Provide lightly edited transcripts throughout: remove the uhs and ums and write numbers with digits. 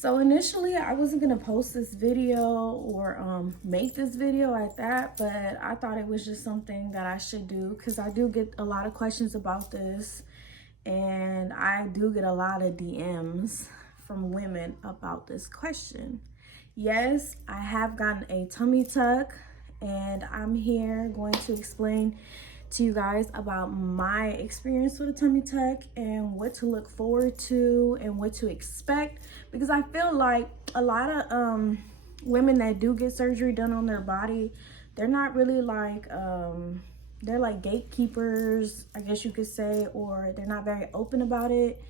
So initially I wasn't gonna post this video or make this video at that, but I thought it was just something that I should do because I do get a lot of questions about this, and I do get a lot of DMs from women about this question. Yes, I have gotten a tummy tuck, and I'm here going to explain to you guys about my experience with a tummy tuck and what to look forward to and what to expect, because I feel like a lot of women that do get surgery done on their body, they're not really like they're like gatekeepers, I guess you could say, or they're not very open about it.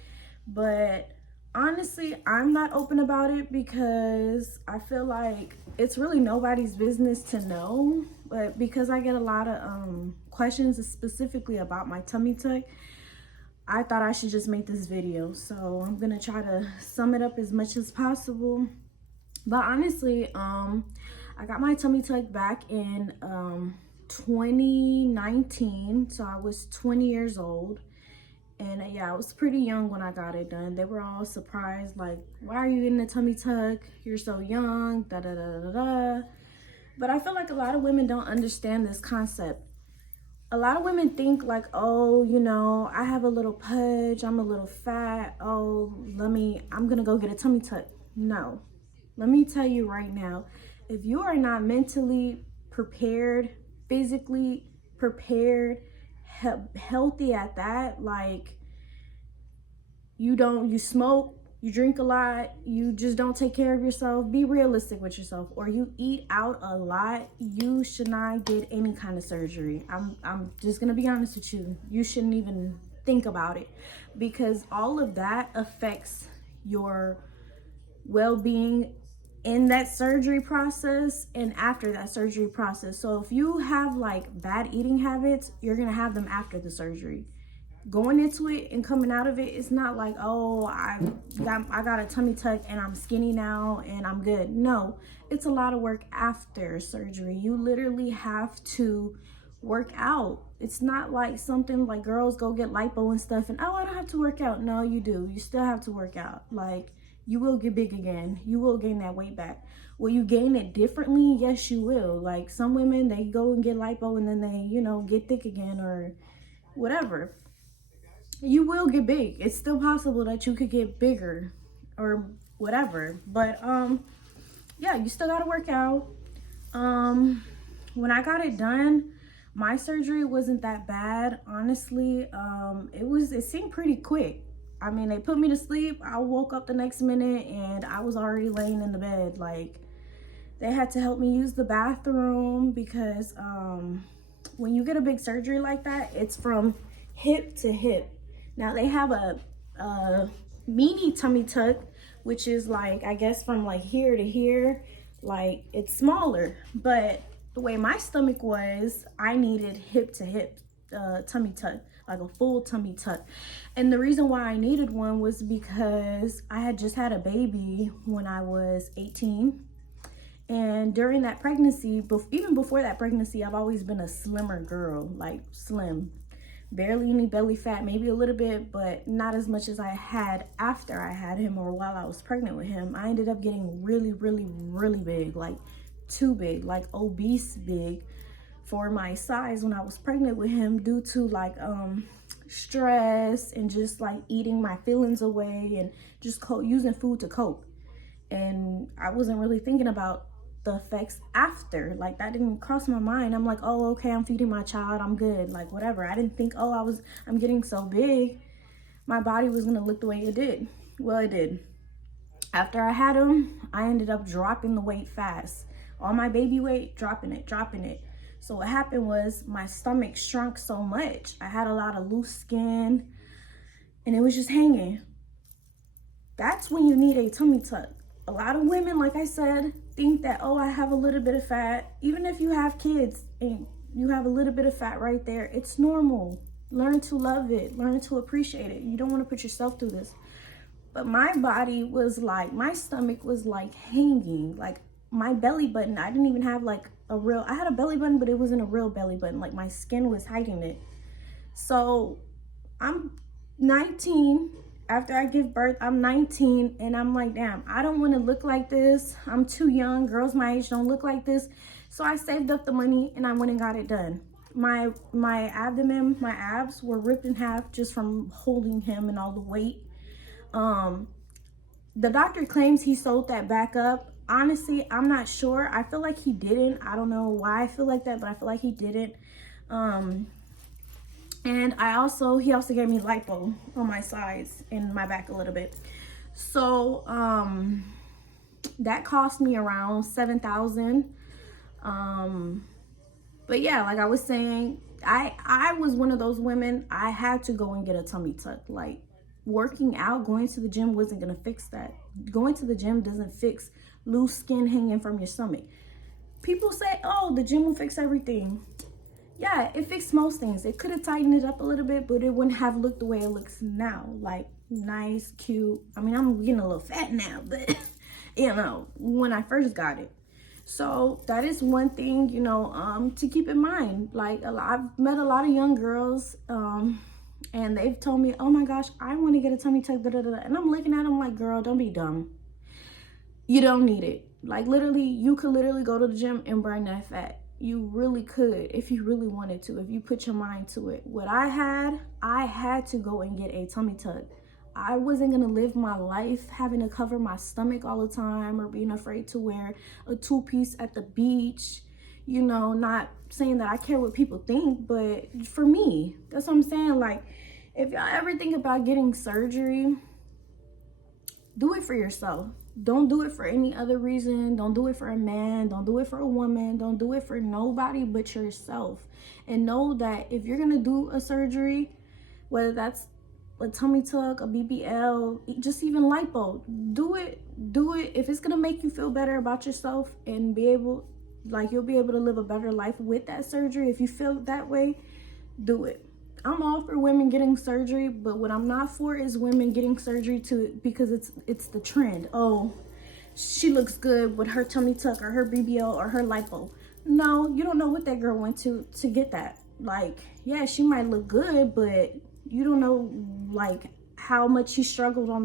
But honestly, I'm not open about it because I feel like it's really nobody's business to know. But because I get a lot of questions specifically about my tummy tuck, I thought I should just make this video. So I'm gonna try to sum it up as much as possible. But honestly, I got my tummy tuck back in 2019. So I was 20 years old. And yeah, I was pretty young when I got it done. They were all surprised, like, why are you getting a tummy tuck? You're so young, da da da da da. But I feel like a lot of women don't understand this concept. A lot of women think like, oh, you know, I have a little pudge, I'm a little fat. Oh, I'm gonna go get a tummy tuck. No, let me tell you right now, if you are not mentally prepared, physically prepared, healthy at that, like you smoke, you drink a lot, you just don't take care of yourself, be realistic with yourself, or you eat out a lot, you should not get any kind of surgery. I'm just gonna be honest with you. You shouldn't even think about it, because all of that affects your well-being in that surgery process and after that surgery process. So if you have like bad eating habits, you're gonna have them after the surgery. Going into it and coming out of it, it's not like, oh, I got a tummy tuck and I'm skinny now and I'm good. No, it's a lot of work after surgery. You literally have to work out. It's not like something like girls go get lipo and stuff and, oh, I don't have to work out. No, you do. You still have to work out. Like, you will get big again. You will gain that weight back. Will you gain it differently? Yes, you will. Like some women, they go and get lipo and then they, get thick again or whatever. You will get big. It's still possible that you could get bigger or whatever. But yeah, you still gotta work out. When I got it done, my surgery wasn't that bad, honestly. It seemed pretty quick. I mean, they put me to sleep. I woke up the next minute and I was already laying in the bed. Like, they had to help me use the bathroom because when you get a big surgery like that, it's from hip to hip. Now they have a mini tummy tuck, which is like, I guess from like here to here, like it's smaller. But the way my stomach was, I needed hip to hip tummy tuck, like a full tummy tuck. And the reason why I needed one was because I had just had a baby when I was 18. And during that pregnancy, even before that pregnancy, I've always been a slimmer girl, like slim. Barely any belly fat, maybe a little bit, but not as much as I had after I had him or while I was pregnant with him. I ended up getting really, really, really big, like too big, like obese big for my size when I was pregnant with him, due to like stress and just like eating my feelings away and just using food to cope. And I wasn't really thinking about the effects after. Like, that didn't cross my mind. I'm like, oh, okay, I'm feeding my child, I'm good, like whatever. I didn't think, oh, I'm getting so big, my body was gonna look the way it did. Well, it did. After I had him, I ended up dropping the weight fast. All my baby weight, dropping it. So what happened was my stomach shrunk so much. I had a lot of loose skin and it was just hanging. That's when you need a tummy tuck. A lot of women, like I said, think that, oh, I have a little bit of fat. Even if you have kids and you have a little bit of fat right there, it's normal. Learn to love it. Learn to appreciate it. You don't want to put yourself through this. But my body was like, my stomach was like hanging. Like my belly button, I didn't even have like I had a belly button, but it wasn't a real belly button. Like my skin was hiding it. So I'm 19. after I give birth, I'm 19 and I'm like, damn, I don't want to look like this. I'm too young. Girls my age don't look like this. So I saved up the money and I went and got it done. My abdomen, my abs were ripped in half just from holding him and all the weight. The doctor claims he sewed that back up. Honestly, I'm not sure. I feel like he didn't. I don't know why I feel like that, but I feel like he didn't. And he also gave me lipo on my sides and my back a little bit. So that cost me around $7,000. But yeah, like I was saying, I was one of those women. I had to go and get a tummy tuck. Like, working out, going to the gym wasn't gonna fix that. Going to the gym doesn't fix loose skin hanging from your stomach. People say, oh, the gym will fix everything. Yeah, it fixed most things. It could have tightened it up a little bit, but it wouldn't have looked the way it looks now. Like, nice, cute. I mean, I'm getting a little fat now, but you know, when I first got it. So that is one thing, you know, to keep in mind. Like, I've met a lot of young girls, and they've told me, oh my gosh, I want to get a tummy tuck, da, da, da. And I'm looking at them like, girl, don't be dumb. You don't need it. Like, literally, you could literally go to the gym and burn that fat. You really could if you really wanted to, if you put your mind to it. What I had to go and get a tummy tuck. I wasn't gonna live my life having to cover my stomach all the time or being afraid to wear a two-piece at the beach. You know, not saying that I care what people think, but for me, that's what I'm saying. Like, if y'all ever think about getting surgery, do it for yourself. Don't do it for any other reason. Don't do it for a man. Don't do it for a woman. Don't do it for nobody but yourself. And know that if you're gonna do a surgery, whether that's a tummy tuck, a BBL, just even lipo, do it. If it's gonna make you feel better about yourself and be able, like, you'll be able to live a better life with that surgery. If you feel that way, do it. I'm all for women getting surgery, but what I'm not for is women getting surgery because it's the trend. Oh, she looks good with her tummy tuck or her BBL or her lipo. No, you don't know what that girl went to get that. Like, yeah, she might look good, but you don't know, like, how much she struggled on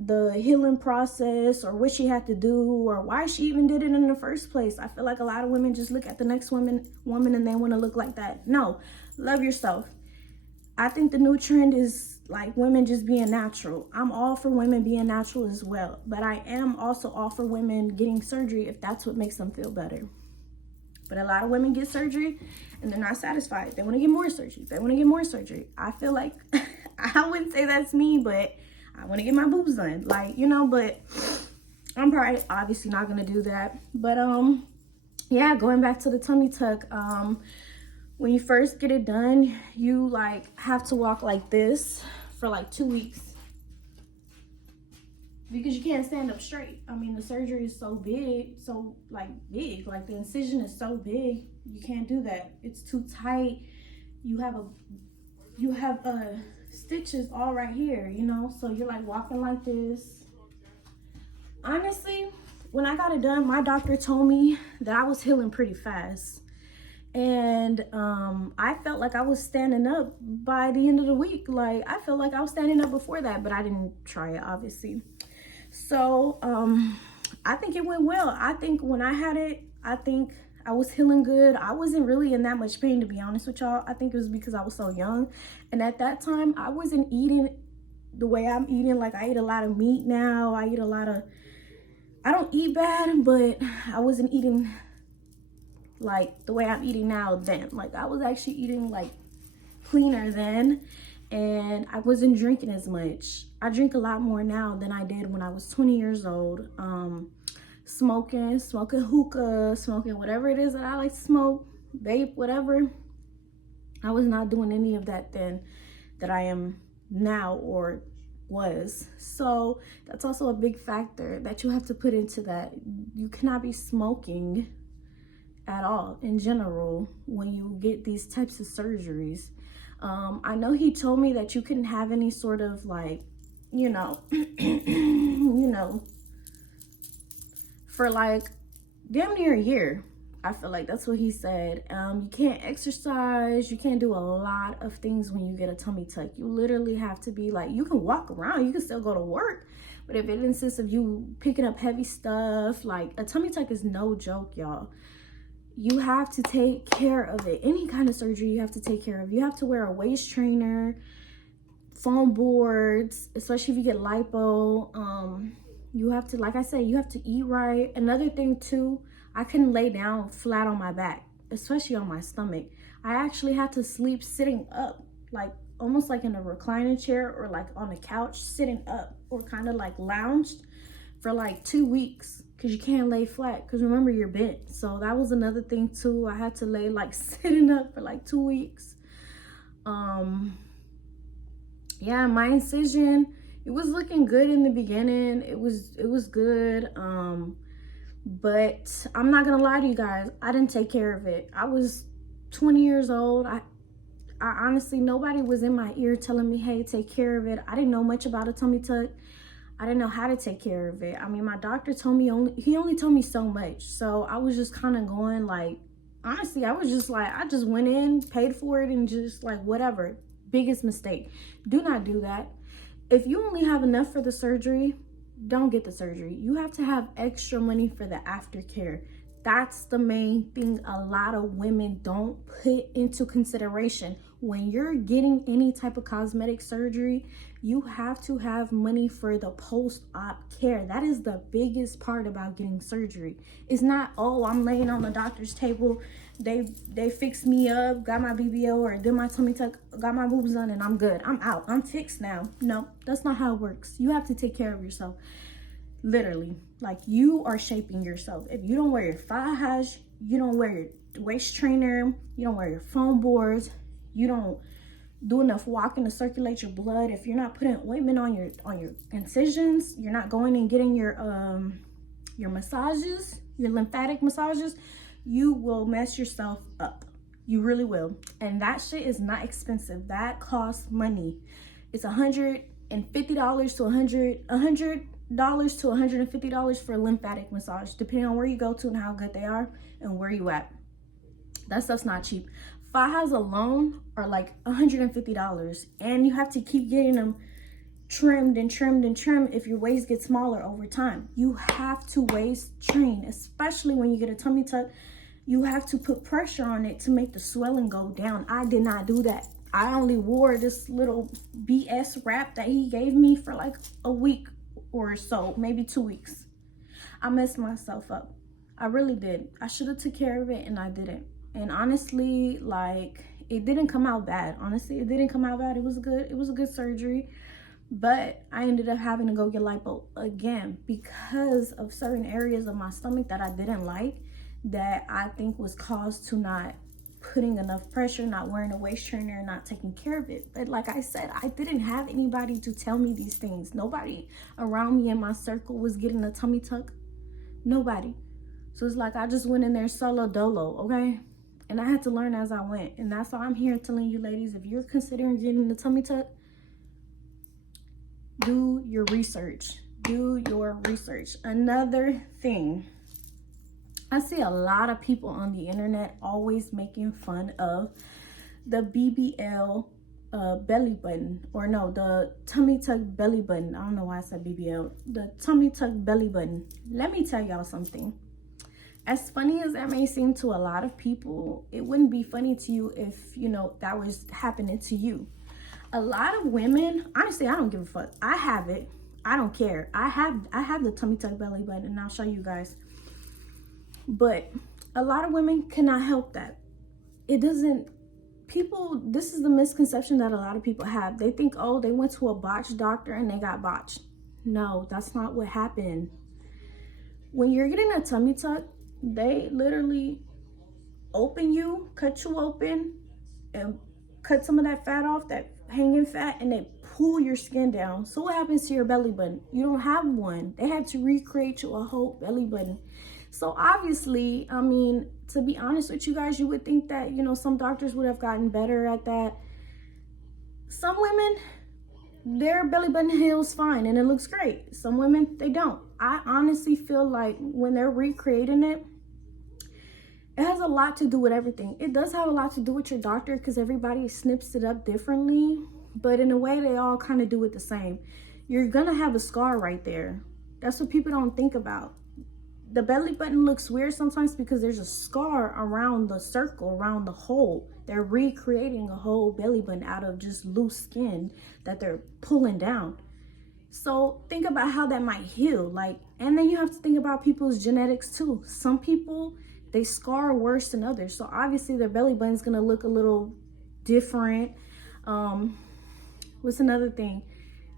the healing process, or what she had to do, or why she even did it in the first place. I feel like a lot of women just look at the next woman and they want to look like that. No, love yourself. I think the new trend is like women just being natural. I'm all for women being natural as well, but I am also all for women getting surgery if that's what makes them feel better. But a lot of women get surgery and they're not satisfied. They want to get more surgery. They want to get more surgery. I feel like, I wouldn't say that's me, but I want to get my boobs done. Like, you know, but I'm probably obviously not going to do that. But, yeah, going back to the tummy tuck, when you first get it done, you like have to walk like this for like 2 weeks because you can't stand up straight. I mean, the surgery is so big, like the incision is so big, you can't do that. It's too tight. You have stitches all right here, you know, so you're like walking like this. Honestly, when I got it done, my doctor told me that I was healing pretty fast. And I felt like I was standing up by the end of the week. Like, I felt like I was standing up before that, but I didn't try it, obviously. So I think it went well. I think when I had it, I think I was healing good. I wasn't really in that much pain, to be honest with y'all. I think it was because I was so young. And at that time, I wasn't eating the way I'm eating. Like, I eat a lot of meat now. I don't eat bad, but I wasn't eating like the way I'm eating now then. Like, I was actually eating like cleaner then, and I wasn't drinking as much. I drink a lot more now than I did when I was 20 years old. Smoking hookah, smoking whatever it is that I like to smoke, vape, whatever. I was not doing any of that then that I am now or was. So that's also a big factor that you have to put into that. You cannot be smoking at all in general when you get these types of surgeries. I know he told me that you couldn't have any sort of like, you know, for like damn near a year. I feel like that's what he said. You can't exercise. You can't do a lot of things when you get a tummy tuck. You literally have to be like, you can walk around, you can still go to work. But if it insists of you picking up heavy stuff, like a tummy tuck is no joke, y'all. You have to take care of it. Any kind of surgery you have to take care of. You have to wear a waist trainer, foam boards, especially if you get lipo. You have to, like I said, you have to eat right. Another thing too, I couldn't lay down flat on my back, especially on my stomach. I actually had to sleep sitting up, like almost like in a recliner chair or like on a couch sitting up, or kind of like lounged for like 2 weeks, because you can't lay flat, because remember, you're bent. So that was another thing too. I had to lay like sitting up for like 2 weeks. Yeah, my incision, it was looking good in the beginning. It was good. But I'm not gonna lie to you guys, I didn't take care of it. I was 20 years old. I honestly, nobody was in my ear telling me, hey, take care of it. I didn't know much about a tummy tuck. I didn't know how to take care of it. I mean, my doctor told me he only told me so much. So I was just kind of going like, honestly, I was just like, I just went in, paid for it, and just like, whatever. Biggest mistake. Do not do that. If you only have enough for the surgery, don't get the surgery. You have to have extra money for the aftercare. That's the main thing a lot of women don't put into consideration. When you're getting any type of cosmetic surgery, you have to have money for the post-op care. That is the biggest part about getting surgery. It's not, oh, I'm laying on the doctor's table, they fixed me up, got my BBL or did my tummy tuck, got my boobs done, and I'm good. I'm out. I'm fixed now. No, that's not how it works. You have to take care of yourself. Literally, like, you are shaping yourself. If you don't wear your fajas, you don't wear your waist trainer, you don't wear your foam boards, you don't do enough walking to circulate your blood, if you're not putting ointment on your incisions, you're not going and getting your massages, your lymphatic massages, you will mess yourself up. You really will. And that shit is not expensive. That costs money. It's $150 to $100 to $150 for a lymphatic massage, depending on where you go to and how good they are and where you at. That stuff's not cheap. Fajas alone are like $150, and you have to keep getting them trimmed and trimmed and trimmed if your waist gets smaller over time. You have to waist train, especially when you get a tummy tuck. You have to put pressure on it to make the swelling go down. I did not do that. I only wore this little BS wrap that he gave me for like a week or so, maybe 2 weeks. I messed myself up. I really did. I should have took care of it, and I didn't. And honestly, like, it didn't come out bad. Honestly, it didn't come out bad. It was a good surgery. But I ended up having to go get lipo again because of certain areas of my stomach that I didn't like, that I think was caused to not putting enough pressure, not wearing a waist trainer, not taking care of it. But like I said, I didn't have anybody to tell me these things. Nobody around me in my circle was getting a tummy tuck. Nobody. So it's like I just went in there solo dolo, okay? And I had to learn as I went. And that's why I'm here telling you ladies, if you're considering getting the tummy tuck, do your research. Do your research. Another thing, I see a lot of people on the internet always making fun of the BBL belly button, or no, the tummy tuck belly button. I don't know why I said BBL. The tummy tuck belly button. Let me tell y'all something. As funny as that may seem to a lot of people, it wouldn't be funny to you if, you know, that was happening to you. A lot of women, honestly, I don't give a fuck. I have it. I don't care. I have the tummy tuck belly button, and I'll show you guys. But a lot of women cannot help that. It doesn't, this is the misconception that a lot of people have. They think, oh, they went to a botched doctor and they got botched. No, that's not what happened. When you're getting a tummy tuck, they literally open you, cut you open, and cut some of that fat off, that hanging fat, and they pull your skin down. So what happens to your belly button? You don't have one. They had to recreate you a whole belly button. So obviously, I mean, to be honest with you guys, you would think that, you know, some doctors would have gotten better at that. Some women, their belly button heals fine and it looks great. Some women, they don't. I honestly feel like when they're recreating it, It has a lot to do with everything. It does have a lot to do with your doctor because everybody snips it up differently, but in a way they all kind of do it the same. You're gonna have a scar right there. That's what people don't think about. The belly button looks weird sometimes because there's a scar around the circle, around the hole. They're recreating a whole belly button out of just loose skin that they're pulling down. So think about how that might heal. Like, and then you have to think about people's genetics too. Some people, they scar worse than others. So obviously their belly button is gonna look a little different. What's another thing?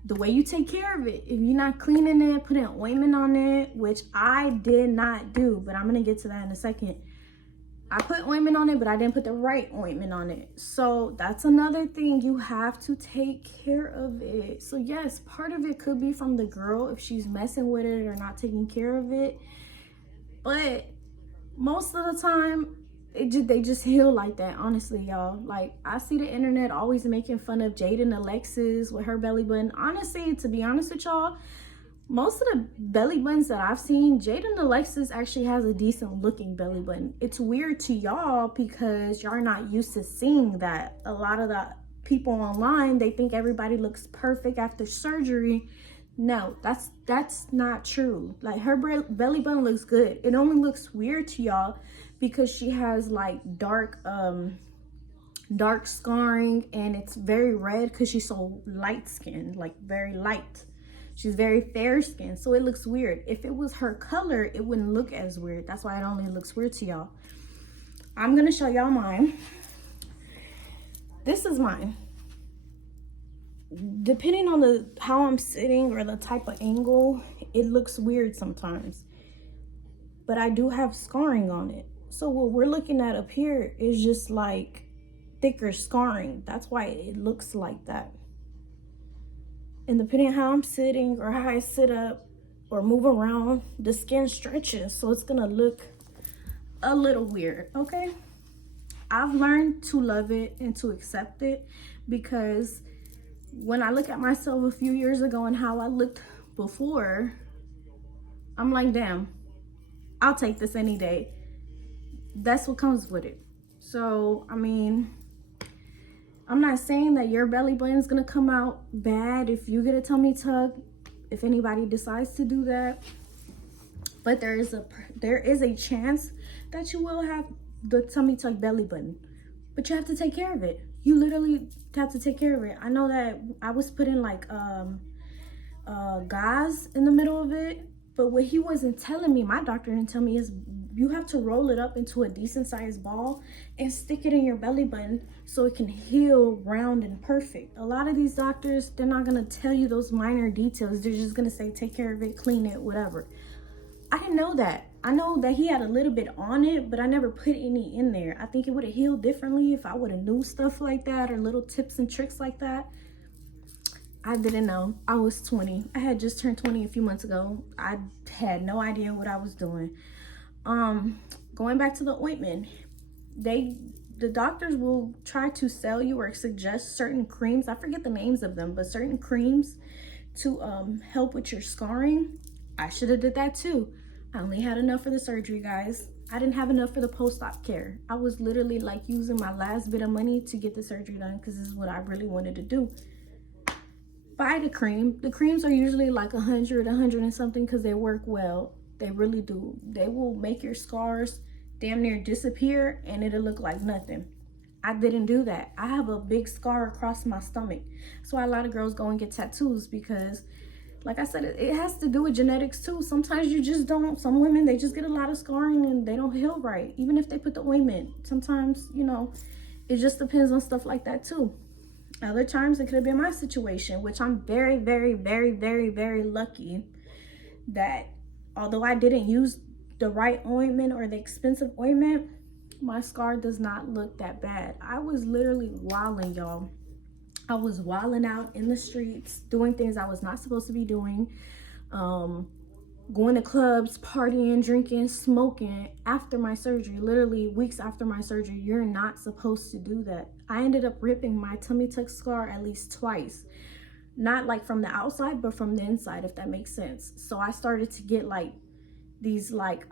The way you take care of it. If you're not cleaning it, putting ointment on it, which I did not do, but I'm gonna get to that in a second. I put ointment on it, but I didn't put the right ointment on it. So that's another thing. You have to take care of it. So yes, part of it could be from the girl if she's messing with it or not taking care of it. But most of the time, they just heal like that, honestly, y'all. Like, I see the internet always making fun of Jaden Alexis with her belly button. Honestly, to be honest with y'all, most of the belly buttons that I've seen, Jaden Alexis actually has a decent looking belly button. It's weird to y'all because y'all are not used to seeing that. A lot of the people online, they think everybody looks perfect after surgery. No, that's not true. Like, her belly button looks good. It only looks weird to y'all because she has like dark scarring, and it's very red because she's so light skinned, like very light. She's very fair skinned, so it looks weird. If it was her color, it wouldn't look as weird. That's why it only looks weird to y'all. I'm gonna show y'all mine. This is mine. Depending on how I'm sitting or the type of angle, it looks weird sometimes. But I do have scarring on it. So what we're looking at up here is just like thicker scarring. That's why it looks like that. And depending on how I'm sitting or how I sit up or move around, the skin stretches. So it's gonna look a little weird, okay? I've learned to love it and to accept it because when I look at myself a few years ago and how I looked before, I'm like, damn, I'll take this any day. That's what comes with it. So, I mean, I'm not saying that your belly button's gonna come out bad if you get a tummy tuck, if anybody decides to do that. But there is a chance that you will have the tummy tuck belly button. But you have to take care of it. You literally have to take care of it. I know that I was putting like gauze in the middle of it, but what he wasn't telling me, my doctor didn't tell me, is you have to roll it up into a decent sized ball and stick it in your belly button so it can heal round and perfect. A lot of these doctors, they're not gonna tell you those minor details. They're just gonna say, take care of it, clean it, whatever. I didn't know that. I know that he had a little bit on it, but I never put any in there. I think it would have healed differently if I would have knew stuff like that or little tips and tricks like that. I didn't know. I was 20. I had just turned 20 a few months ago. I had no idea what I was doing. Going back to the ointment, the doctors will try to sell you or suggest certain creams. I forget the names of them, but certain creams to help with your scarring. I should have did that too. I only had enough for the surgery, guys. I didn't have enough for the post-op care. I was literally like using my last bit of money to get the surgery done because this is what I really wanted to do. Buy the cream. The creams are usually like 100 and something because they work well. They really do. They will make your scars damn near disappear and it'll look like nothing. I didn't do that. I have a big scar across my stomach. That's why a lot of girls go and get tattoos because, like I said, it has to do with genetics too. Sometimes you just don't. Some women, they just get a lot of scarring and they don't heal right. Even if they put the ointment, sometimes, you know, it just depends on stuff like that too. Other times it could have been my situation, which I'm very, very, very, very, very lucky that although I didn't use the right ointment or the expensive ointment, my scar does not look that bad. I was literally wilding, y'all. I was wilding out in the streets, doing things I was not supposed to be doing, going to clubs, partying, drinking, smoking after my surgery, literally weeks after my surgery. You're not supposed to do that. I ended up ripping my tummy tuck scar at least twice. Not like from the outside, but from the inside, if that makes sense. So I started to get like these like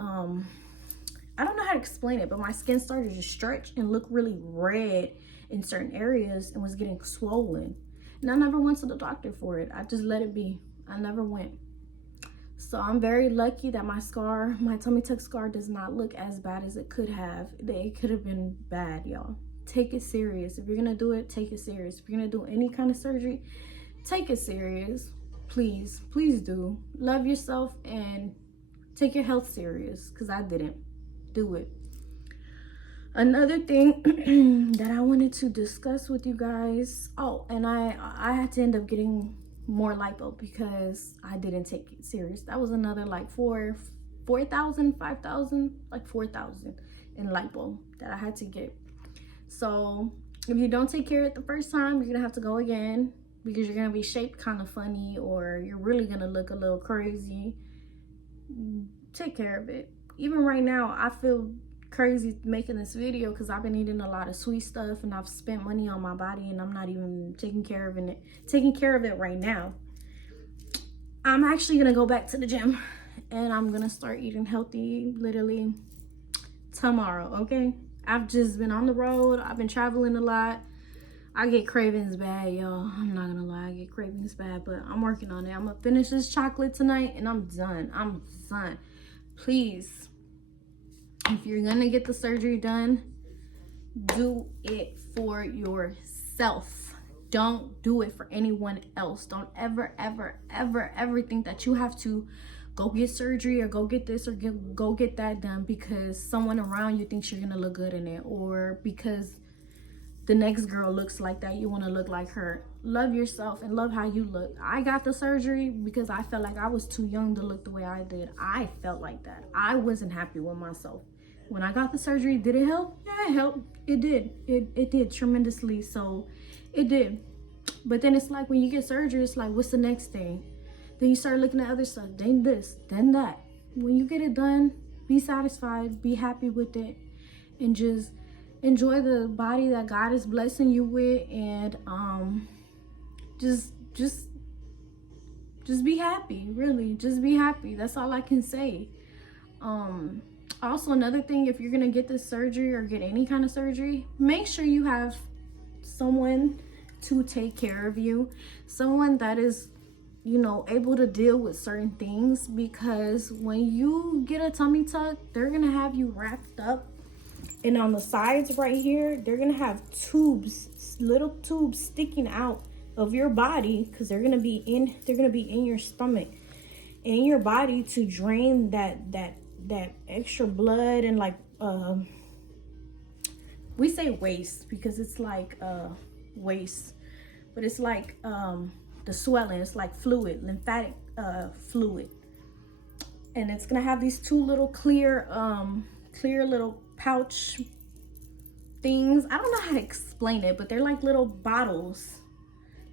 I don't know how to explain it, but my skin started to stretch and look really red in certain areas and was getting swollen. And I never went to the doctor for it. I just let it be. I never went. So I'm very lucky that my scar, my tummy tuck scar, does not look as bad as it could have. It could have been bad, y'all. Take it serious. If you're gonna do it, take it serious. If you're gonna do any kind of surgery, take it serious. Please, please do. Love yourself and take your health serious, because I didn't. Do it. Another thing that I wanted to discuss with you guys. Oh, and I had to end up getting more lipo because I didn't take it serious. That was another like 4,000, 5,000, like 4,000 in lipo that I had to get. So if you don't take care of it the first time, you're gonna have to go again, because you're gonna be shaped kind of funny, or you're really gonna look a little crazy. Take care of it. Even right now, I feel crazy making this video because I've been eating a lot of sweet stuff and I've spent money on my body, and I'm not even taking care of it right now. I'm actually gonna go back to the gym and I'm gonna start eating healthy literally tomorrow. Okay, I've just been on the road. I've been traveling a lot. I get cravings bad, y'all. I'm not gonna lie, I get cravings bad, but I'm working on it. I'm gonna finish this chocolate tonight and I'm done. I'm done. Please, if you're gonna get the surgery done, do it for yourself. Don't do it for anyone else. Don't ever, ever, ever, ever think that you have to go get surgery or go get this or go get that done because someone around you thinks you're gonna look good in it, or because the next girl looks like that, you want to look like her. Love yourself and love how you look. I got the surgery because I felt like I was too young to look the way I did. I felt like that. I wasn't happy with myself. When I got the surgery, did it help? Yeah, it helped. It did. It did tremendously. So it did. But then it's like when you get surgery, it's like, what's the next thing? Then you start looking at other stuff. Then this, then that. When you get it done, be satisfied, be happy with it, and just enjoy the body that God is blessing you with, and just be happy. Really, just be happy. That's all I can say. Also, another thing, if you're gonna get this surgery or get any kind of surgery, make sure you have someone to take care of you, someone that is, you know, able to deal with certain things, because when you get a tummy tuck, they're gonna have you wrapped up. And on the sides right here, they're gonna have tubes, little tubes sticking out of your body, because they're gonna be in your stomach, in your body, to drain that extra blood and like we say waste because it's like waste, but it's like the swelling. It's like fluid, lymphatic fluid, and it's gonna have these two little clear little pouch things. I don't know how to explain it, but they're like little bottles,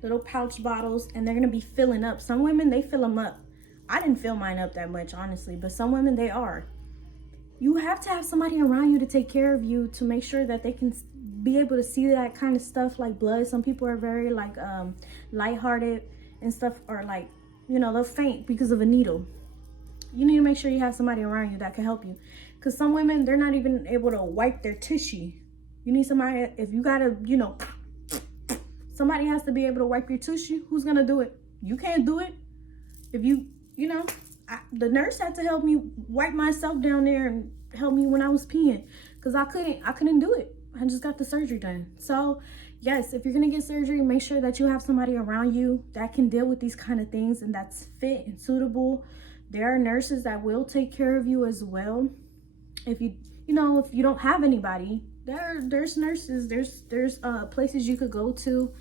little pouch bottles, and they're gonna be filling up. Some women, they fill them up. I didn't fill mine up that much, honestly, but some women, they are. You have to have somebody around you to take care of you, to make sure that they can be able to see that kind of stuff like blood. Some people are very like lighthearted and stuff, or like, you know, they'll faint because of a needle. You need to make sure you have somebody around you that can help you, because some women, they're not even able to wipe their tissue. You need somebody, if you gotta, you know, somebody has to be able to wipe your tissue. Who's gonna do it? You can't do it. If you know, the nurse had to help me wipe myself down there and help me when I was peeing, because I couldn't do it. I just got the surgery done. So yes, if you're gonna get surgery, make sure that you have somebody around you that can deal with these kind of things and that's fit and suitable. There are nurses that will take care of you as well. If you don't have anybody, there's nurses, there's places you could go to.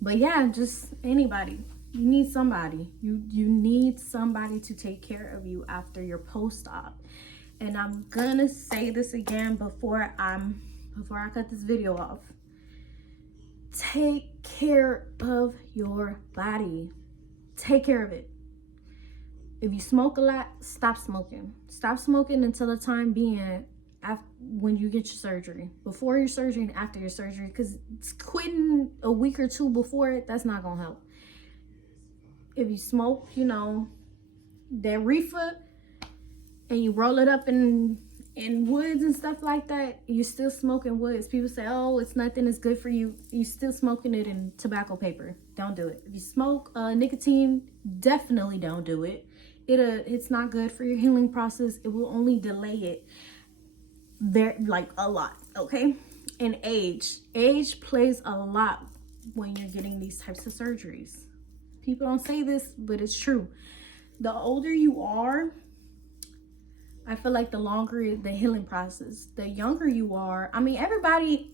But yeah, just anybody. You need somebody. You need somebody to take care of you after your post-op. And I'm gonna say this again before I cut this video off. Take care of your body. Take care of it. If you smoke a lot, stop smoking. Stop smoking until the time being when you get your surgery. Before your surgery and after your surgery, because quitting a week or two before it, that's not gonna help. If you smoke, you know, that reefer, and you roll it up in woods and stuff like that, you're still smoking woods. People say, oh, it's nothing, it's good for you. You're still smoking it in tobacco paper. Don't do it. If you smoke nicotine, definitely don't do it. It's not good for your healing process. It will only delay it like a lot, okay? And age plays a lot when you're getting these types of surgeries. People don't say this, but it's true. The older you are, I feel like the longer the healing process. The younger you are, I mean, everybody,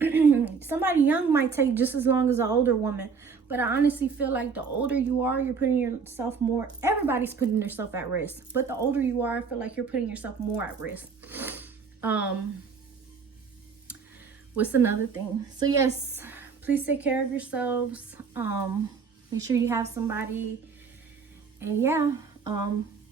somebody young might take just as long as an older woman, but I honestly feel like the older you are, you're putting yourself more, everybody's putting themselves at risk, but the older you are, I feel like you're putting yourself more at risk. What's another thing? So yes, please take care of yourselves. Make sure you have somebody, and yeah,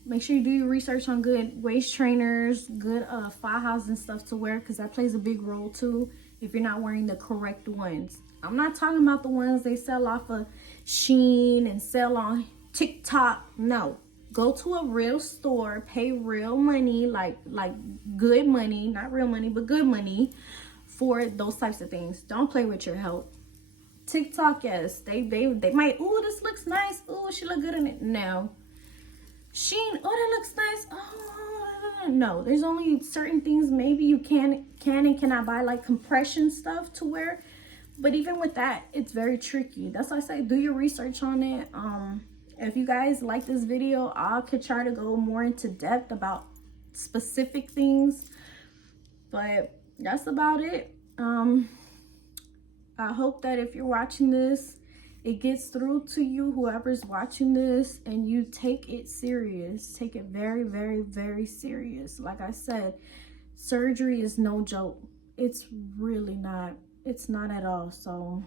make sure you do your research on good waist trainers, good file housing stuff to wear, because that plays a big role too if you're not wearing the correct ones. I'm not talking about the ones they sell off of Shein and sell on TikTok. No, go to a real store, pay real money, like good money, not real money, but good money for those types of things. Don't play with your health. TikTok, yes, they might, oh, this looks nice, oh, she look good in it. No. Shein, oh, that looks nice. Oh, no, there's only certain things maybe you can and cannot buy, like compression stuff to wear. But even with that, it's very tricky. That's why I say do your research on it. If you guys like this video, I could try to go more into depth about specific things. But that's about it. I hope that if you're watching this, it gets through to you, whoever's watching this, and you take it serious. Take it very, very, very serious. Like I said, surgery is no joke. It's really not. It's not at all. So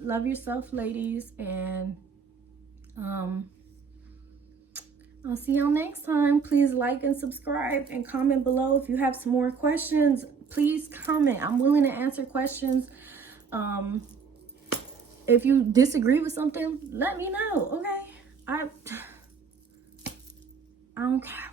love yourself, ladies, and I'll see y'all next time. Please like and subscribe and comment below if you have some more questions. Please comment. I'm willing to answer questions. If you disagree with something, let me know, okay? I don't care.